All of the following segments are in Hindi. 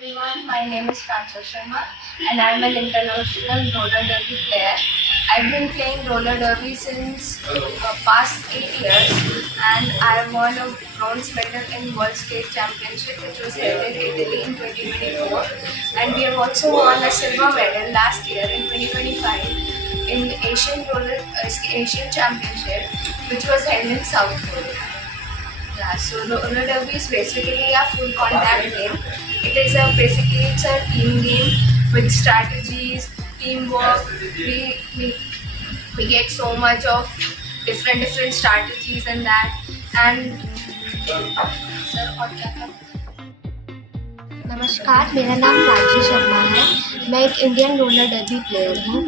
everyone, my name is Pranjal Sharma and I am an international roller derby player. I've been playing roller derby since past 8 years and I won a bronze medal in World Skate Championship which was held in Italy in 2024, and we have also won a silver medal last year in 2025 in Asian Championship which was held in South Korea. Yeah, so roller derby is basically a full contact game. It's a team game with strategies, teamwork. We get so much of different strategies and that. And sir, और क्या क्या? नमस्कार, मेरा नाम प्राची शर्मा है। मैं एक इंडियन रोलर डर्बी प्लेयर हूँ।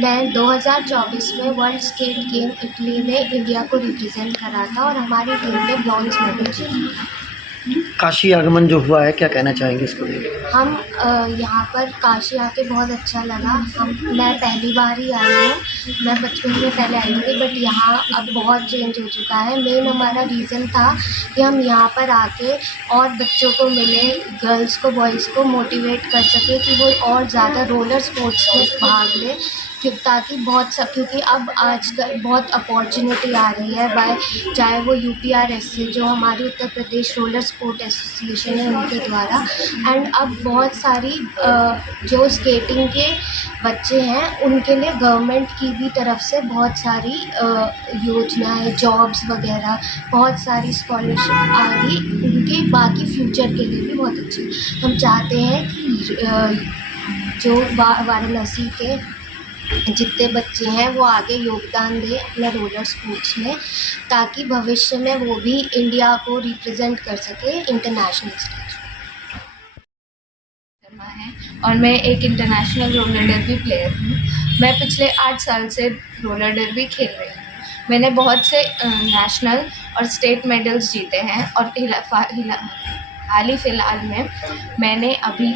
मैं 2024 में वर्ल्ड स्केट गेम इटली में इंडिया को रिप्रेजेंट करा था और हमारी टीम ने ब्रॉन्ज मेडल जीता। काशी आगमन जो हुआ है, क्या कहना चाहेंगे इसको लेकर? हम यहाँ पर काशी आके बहुत अच्छा लगा। मैं पहली बार ही आई हूँ। मैं बचपन में पहले आई थी, बट यहाँ अब बहुत चेंज हो चुका है। मेन हमारा रीज़न था कि हम यहाँ पर आके और बच्चों को मिले, गर्ल्स को, बॉयज़ को मोटिवेट कर सके कि वो और ज़्यादा रोलर स्पोर्ट्स में भाग लें, ताकि क्योंकि अब आजकल बहुत अपॉर्चुनिटी आ रही है चाहे वो UPRS से, जो हमारी Uttar Pradesh roller sport association है, उनके द्वारा। एंड अब बहुत सारी जो स्केटिंग के बच्चे हैं उनके लिए गवर्नमेंट की भी तरफ से बहुत सारी योजनाएं, जॉब्स वगैरह, बहुत सारी स्कॉलरशिप आ रही, उनके बाकी फ्यूचर के लिए भी बहुत अच्छी। हम चाहते हैं कि जो वाराणसी के जितने बच्चे हैं वो आगे योगदान दें अपने रोलर स्पोर्ट्स में, ताकि भविष्य में वो भी इंडिया को रिप्रेजेंट कर सके इंटरनेशनल स्टेज है। और मैं एक इंटरनेशनल रोलर डर्बी प्लेयर हूँ। मैं पिछले 8 साल से रोलर डर्बी खेल रही हूँ। मैंने बहुत से नेशनल और स्टेट मेडल्स जीते हैं और हाल ही फ़िलहाल में मैंने अभी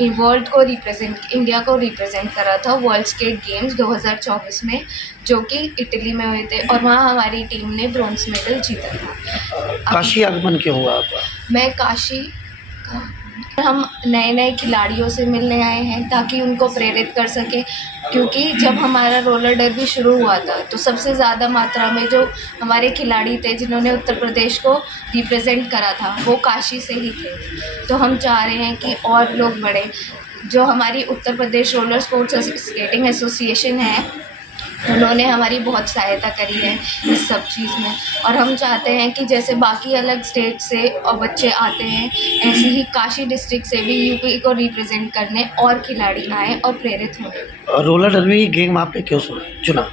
इंडिया को रिप्रेजेंट करा था वर्ल्ड स्केट गेम्स 2024 में, जो कि इटली में हुए थे, और वहाँ हमारी टीम ने ब्रॉन्ज मेडल जीता था। काशी आगमन क्यों हुआ आपका? मैं काशी हम नए खिलाड़ियों से मिलने आए हैं ताकि उनको प्रेरित कर सके, क्योंकि जब हमारा रोलर डर्बी शुरू हुआ था तो सबसे ज़्यादा मात्रा में जो हमारे खिलाड़ी थे जिन्होंने उत्तर प्रदेश को रिप्रेजेंट करा था वो काशी से ही थे। तो हम चाह रहे हैं कि और लोग बढ़े। जो हमारी Uttar Pradesh roller sports skating association है, उन्होंने हमारी बहुत सहायता करी है इस सब चीज़ में, और हम चाहते हैं कि जैसे बाकी अलग स्टेट से और बच्चे आते हैं, ऐसे ही काशी डिस्ट्रिक्ट से भी यूपी को रिप्रेजेंट करने और खिलाड़ी आए और प्रेरित हों। रोलर डर्बी गेम आपने क्यों चुना?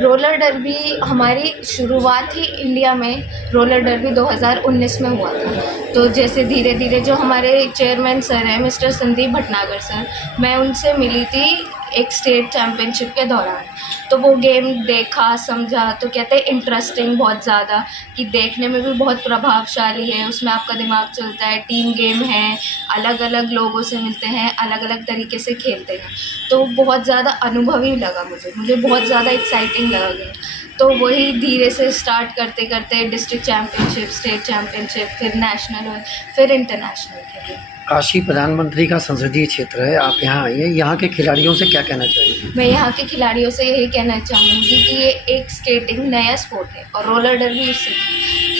रोलर डर्बी हमारी शुरुआत ही इंडिया में रोलर डर्बी 2019 में हुआ था। तो जैसे धीरे धीरे जो हमारे चेयरमैन सर हैं मिस्टर संदीप भटनागर सर, मैं उनसे मिली थी एक स्टेट चैम्पियनशिप के दौरान। तो वो गेम देखा, समझा, तो कहते हैं इंटरेस्टिंग बहुत ज़्यादा, कि देखने में भी बहुत प्रभावशाली है, उसमें आपका दिमाग चलता है, टीम गेम है, अलग अलग लोगों से मिलते हैं, अलग अलग तरीके से खेलते हैं। तो बहुत ज़्यादा अनुभवी लगा मुझे बहुत ज़्यादा एक्साइटिंग लगा गेम। तो वही धीरे से स्टार्ट करते करते डिस्ट्रिक्ट चैम्पियनशिप, स्टेट चैम्पियनशिप, फिर नेशनल और फिर इंटरनेशनल खेले। काशी प्रधानमंत्री का संसदीय क्षेत्र है, आप यहाँ आई हैं, यहाँ के खिलाड़ियों से क्या कहना चाहिए? मैं यहाँ के खिलाड़ियों से यही कहना चाहूँगी कि ये एक स्केटिंग नया स्पोर्ट है और रोलर डर्बी उससे,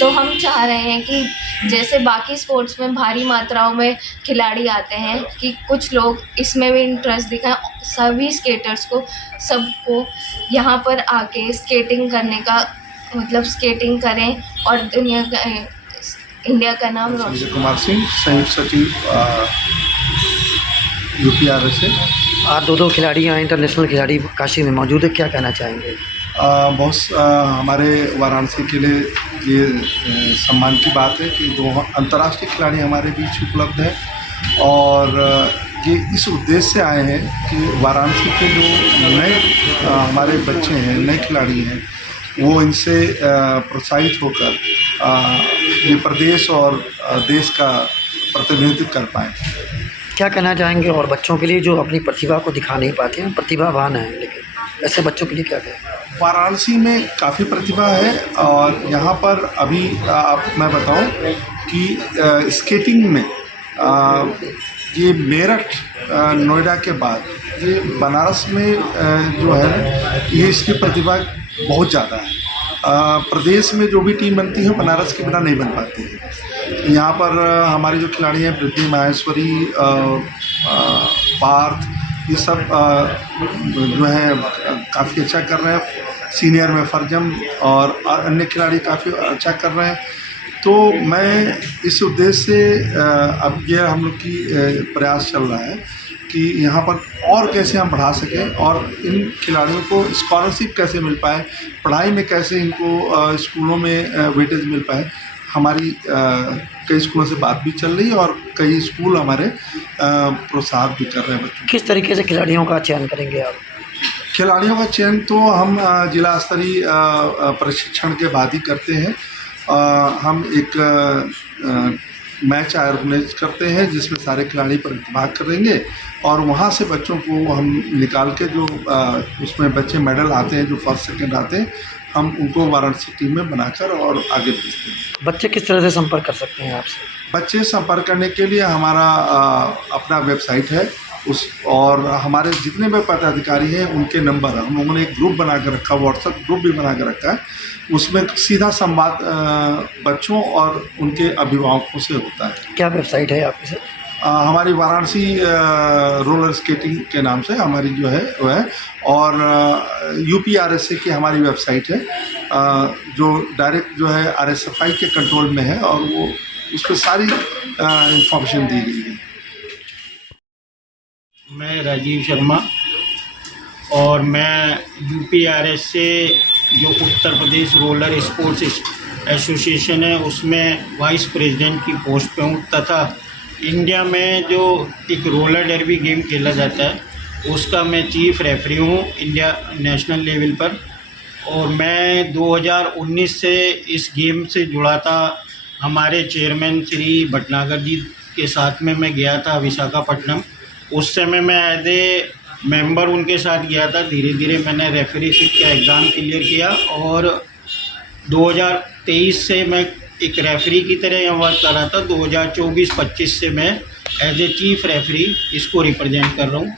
तो हम चाह रहे हैं कि जैसे बाकी स्पोर्ट्स में भारी मात्राओं में खिलाड़ी आते हैं, कि कुछ लोग इसमें भी इंटरेस्ट दिखाएं, सभी स्केटर्स को, सबको यहाँ पर आके स्केटिंग करने का मतलब स्केटिंग करें और इंडिया का नाम रोशन। संजय कुमार सिंह, संयुक्त सचिव UPRS से। आज दो खिलाड़ी यहाँ इंटरनेशनल खिलाड़ी काशी में मौजूद है, क्या कहना चाहेंगे? बहुत हमारे वाराणसी के लिए ये सम्मान की बात है कि 2 अंतर्राष्ट्रीय खिलाड़ी हमारे बीच उपलब्ध हैं, और ये इस उद्देश्य से आए हैं कि वाराणसी के जो नए हमारे बच्चे हैं, नए खिलाड़ी हैं, वो इनसे प्रोत्साहित होकर ये प्रदेश और देश का प्रतिनिधित्व कर पाएँ। क्या कहना चाहेंगे और बच्चों के लिए जो अपनी प्रतिभा को दिखा नहीं पाते हैं, प्रतिभावान हैं, लेकिन ऐसे बच्चों के लिए क्या कहें? वाराणसी में काफ़ी प्रतिभा है, और यहाँ पर अभी मैं बताऊं कि स्केटिंग में ये मेरठ नोएडा के बाद ये बनारस में जो है ये इसकी प्रतिभा बहुत ज़्यादा है। प्रदेश में जो भी टीम बनती है बनारस के बिना नहीं बन पाती है। यहाँ पर हमारी जो खिलाड़ी हैं वृद्धि माहेश्वरी, पार्थ, ये सब जो है काफ़ी अच्छा कर रहे हैं। सीनियर में फरजम और अन्य खिलाड़ी काफ़ी अच्छा कर रहे हैं। तो मैं इस उद्देश्य से अब यह हम लोग की प्रयास चल रहा है कि यहाँ पर और कैसे हम बढ़ा सकें और इन खिलाड़ियों को स्कॉलरशिप कैसे मिल पाए, पढ़ाई में कैसे इनको स्कूलों में वेटेज मिल पाए। हमारी कई स्कूलों से बात भी चल रही है और कई स्कूल हमारे प्रोत्साहित भी कर रहे हैं बच्चों। किस तरीके से खिलाड़ियों का चयन करेंगे आप? खिलाड़ियों का चयन तो हम जिला स्तरीय प्रशिक्षण के बाद ही करते हैं। हम एक मैच ऑर्गेनाइज करते हैं जिसमें सारे खिलाड़ी प्रतिभाग करेंगे और वहाँ से बच्चों को हम निकाल के जो उसमें बच्चे मेडल आते हैं, जो फर्स्ट सेकंड आते हैं, हम उनको वाराणसी टीम में बनाकर और आगे भेजते हैं। बच्चे किस तरह से संपर्क कर सकते हैं आपसे? बच्चे संपर्क करने के लिए हमारा अपना वेबसाइट है और हमारे जितने भी पदाधिकारी हैं उनके नंबर, हम लोगों ने एक ग्रुप बना कर रखा, व्हाट्सएप ग्रुप भी बना कर रखा है। उसमें सीधा संवाद बच्चों और उनके अभिभावकों से होता है। क्या वेबसाइट है आपकी सर? हमारी वाराणसी रोलर स्केटिंग के नाम से हमारी जो है वो है, और UPRSA की हमारी वेबसाइट है जो डायरेक्ट जो है RSFI के कंट्रोल में है और वो उस पर सारी इंफॉर्मेशन दी गई है। मैं राजीव शर्मा और मैं UPRSA जो Uttar Pradesh roller sports association है उसमें वाइस प्रेसिडेंट की पोस्ट पे हूँ तथा इंडिया में जो एक रोलर डर्बी गेम खेला जाता है उसका मैं चीफ रेफरी हूँ इंडिया नेशनल लेवल पर। और मैं 2019 से इस गेम से जुड़ा था। हमारे चेयरमैन श्री भटनागर जी के साथ में मैं गया था विशाखापट्टनम। उस समय मैं एज ए मेंबर उनके साथ गया था। धीरे धीरे मैंने रेफरीशिप का एग्ज़ाम क्लियर किया और 2023 से मैं एक रेफरी की तरह यहाँ वर्क कर रहा था। 2024-25 से मैं एज ए चीफ रेफरी इसको रिप्रेजेंट कर रहा हूँ।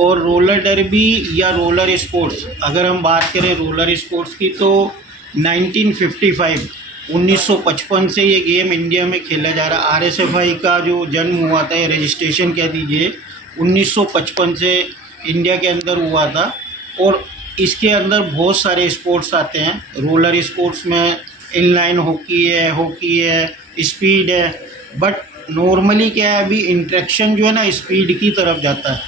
और रोलर डर्बी या रोलर स्पोर्ट्स, अगर हम बात करें रोलर स्पोर्ट्स की, तो 1955 से ये गेम इंडिया में खेला जा रहा। RSFI का जो जन्म हुआ था, ये रजिस्ट्रेशन कह दीजिए, 1955 से इंडिया के अंदर हुआ था। और इसके अंदर बहुत सारे स्पोर्ट्स आते हैं। रोलर स्पोर्ट्स में इनलाइन हॉकी है, स्पीड है। बट नॉर्मली क्या है, अभी इंट्रैक्शन जो है ना स्पीड की तरफ जाता है।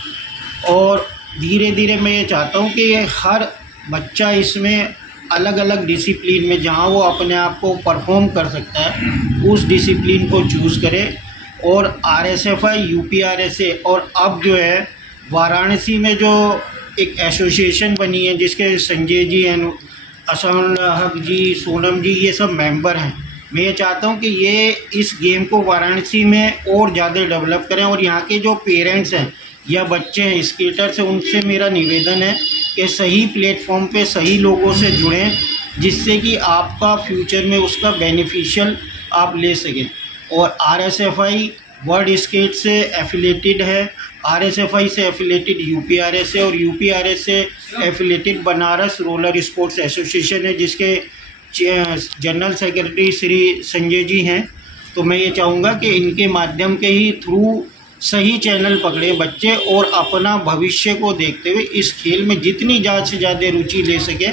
और धीरे धीरे मैं ये चाहता हूँ कि ये हर बच्चा इसमें अलग अलग डिसिप्लिन में जहाँ वो अपने आप को परफॉर्म कर सकता है उस डिसिप्लिन को चूज़ करे। और RSFI, UPRSA और अब जो है वाराणसी में जो एक एसोसिएशन बनी है जिसके संजय जी हैं, असम हक जी, सोनम जी, ये सब मेंबर हैं। मैं ये चाहता हूँ कि ये इस गेम को वाराणसी में और ज़्यादा डेवलप करें। और यहाँ के जो पेरेंट्स हैं या बच्चे हैं स्केटर्स हैं, उनसे मेरा निवेदन है कि सही प्लेटफॉर्म पे सही लोगों से जुड़ें जिससे कि आपका फ्यूचर में उसका बेनिफिशियल आप ले सकें। और RSFI वर्ल्ड स्केट से एफिलेटेड है, RSFI से एफिलेटेड UPRSA और UPRSA affiliated Banaras roller sports association है जिसके जनरल सेक्रेटरी श्री संजय जी हैं। तो मैं ये चाहूँगा कि इनके माध्यम के ही थ्रू सही चैनल पकड़े बच्चे और अपना भविष्य को देखते हुए इस खेल में जितनी ज़्यादा से ज़्यादा रुचि ले सके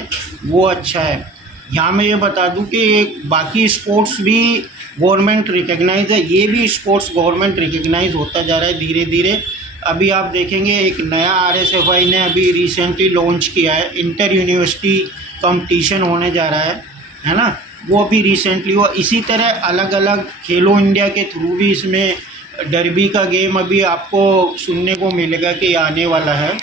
वो अच्छा है। यहाँ मैं ये बता दूं कि बाकी स्पोर्ट्स भी गवर्नमेंट रिकग्नाइज है, ये भी स्पोर्ट्स गवर्नमेंट रिकग्नाइज होता जा रहा है धीरे धीरे। अभी आप देखेंगे एक नया RSFI ने अभी रिसेंटली लॉन्च किया है, इंटर यूनिवर्सिटी कंपटीशन होने जा रहा है ना, वो अभी रिसेंटली हुआ। इसी तरह अलग अलग खेलो इंडिया के थ्रू भी इसमें डर्बी का गेम अभी आपको सुनने को मिलेगा कि आने वाला है।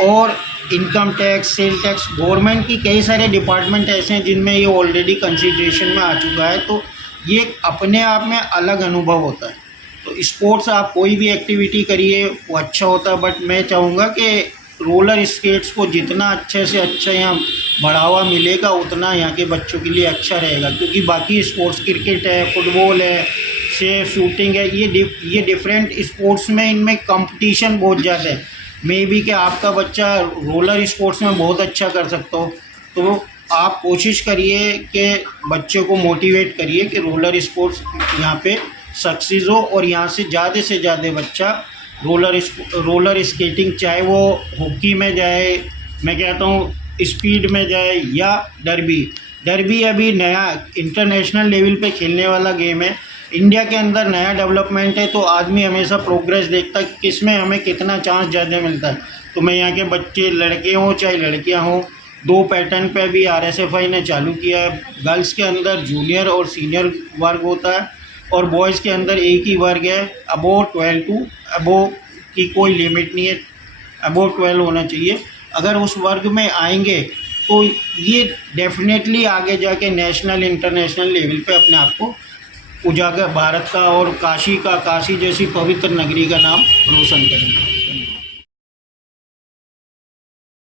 और income tax, sale tax, government की कई सारे डिपार्टमेंट ऐसे हैं जिनमें ये ऑलरेडी कंसिडरेशन में आ चुका है। तो ये अपने आप में अलग अनुभव होता है। तो स्पोर्ट्स आप कोई भी एक्टिविटी करिए वो अच्छा होता है। बट मैं चाहूँगा कि रोलर स्केट्स को जितना अच्छे से अच्छा यहाँ बढ़ावा मिलेगा उतना यहाँ के बच्चों के लिए अच्छा रहेगा। क्योंकि बाकी स्पोर्ट्स क्रिकेट है, फुटबॉल है, से शूटिंग है, ये डिफरेंट स्पोर्ट्स में इनमें कंपटीशन बहुत ज़्यादा है। मे बी कि आपका बच्चा रोलर स्पोर्ट्स में बहुत अच्छा कर सकता हो, तो आप कोशिश करिए कि बच्चे को मोटिवेट करिए कि रोलर स्पोर्ट्स यहाँ पे सक्सेस हो और यहाँ से ज़्यादा बच्चा रोलर स्केटिंग, चाहे वो हॉकी में जाए, मैं कहता हूँ स्पीड में जाए, या डरबी अभी नया इंटरनेशनल लेवल पे खेलने वाला गेम है। इंडिया के अंदर नया डेवलपमेंट है, तो आदमी हमेशा प्रोग्रेस देखता है कि किसमें हमें कितना चांस ज़्यादा मिलता है। तो मैं यहाँ के बच्चे लड़के हों चाहे लड़कियाँ हों, 2 पैटर्न पे भी RSFI ने चालू किया है। गर्ल्स के अंदर जूनियर और सीनियर वर्ग होता है और बॉयज़ के अंदर एक ही वर्ग है, अबोव 12 टू अबोव की कोई लिमिट नहीं है, अबोव 12 होना चाहिए। अगर उस वर्ग में आएंगे तो ये डेफिनेटली आगे जाके नेशनल इंटरनेशनल लेवल पे अपने आप को उजागर, भारत का और काशी जैसी पवित्र नगरी का नाम रोशन करेंगे।